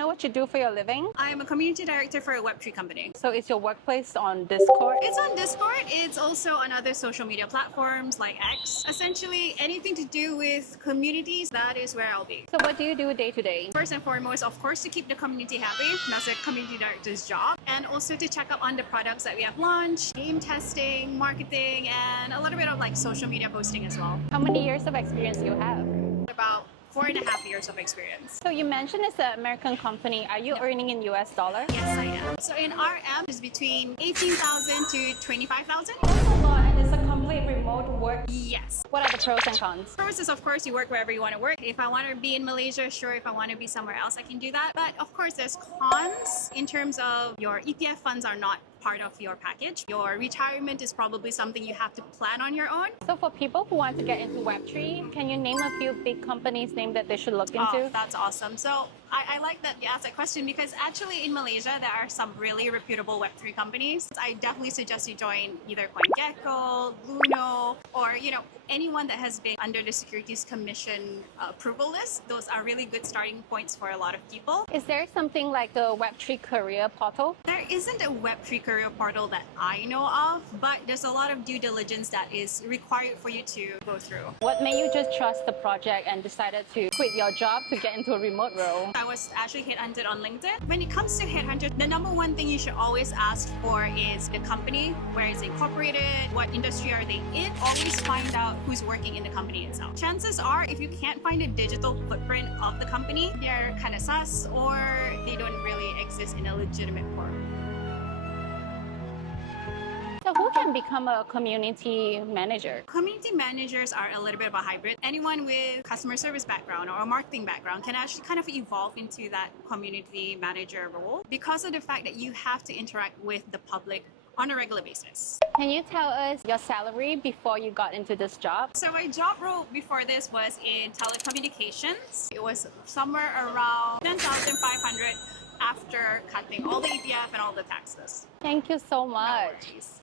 know what you do for your living? I'm a community director for a web3 company. So is your workplace on Discord? It's on Discord. It's also on other social media platforms like X. Essentially, anything to do with communities, that is where I'll be. So what do you do day to day? First and foremost, of course, to keep the community happy. That's a community director's job. And also to check up on the products that we have launched, game testing, marketing, and a little bit of like social media posting as well. How many years of experience do you have? About 4.5 years of experience. So you mentioned it's an American company. Are you earning in US dollar? Yes, I am. So in RM, it's between 18,000 to 25,000. That's a lot, and it's a complete remote work. Yes. What are the pros and cons? Pros is, of course, you work wherever you want to work. If I want to be in Malaysia, sure. If I want to be somewhere else, I can do that. But of course, there's cons in terms of your ETF funds are not part of your package. Your retirement is probably something you have to plan on your own. So for people who want to get into Web3, can you name a few big companies' name that they should look into? Oh, that's awesome. So I like that you asked that question because actually in Malaysia, there are some really reputable Web3 companies. I definitely suggest you join either CoinGecko, Luno, or anyone that has been under the Securities Commission approval list. Those are really good starting points for a lot of people. Is there something like the Web3 career portal? There isn't a Web3 career portal that I know of, but there's a lot of due diligence that is required for you to go through. What made you just trust the project and decided to quit your job to get into a remote role? I was actually headhunted on LinkedIn. When it comes to headhunted, the number one thing you should always ask for is the company, where it's incorporated, what industry are they in. Always find out who's working in the company itself. Chances are, if you can't find a digital footprint of the company, they're kind of sus or they don't really exist in a legitimate form. So who can become a community manager? Community managers are a little bit of a hybrid. Anyone with customer service background or a marketing background can actually kind of evolve into that community manager role because of the fact that you have to interact with the public on a regular basis. Can you tell us your salary before you got into this job? So my job role before this was in telecommunications. It was somewhere around 10,500 after cutting all the ETF and all the taxes. Thank you so much. No worries.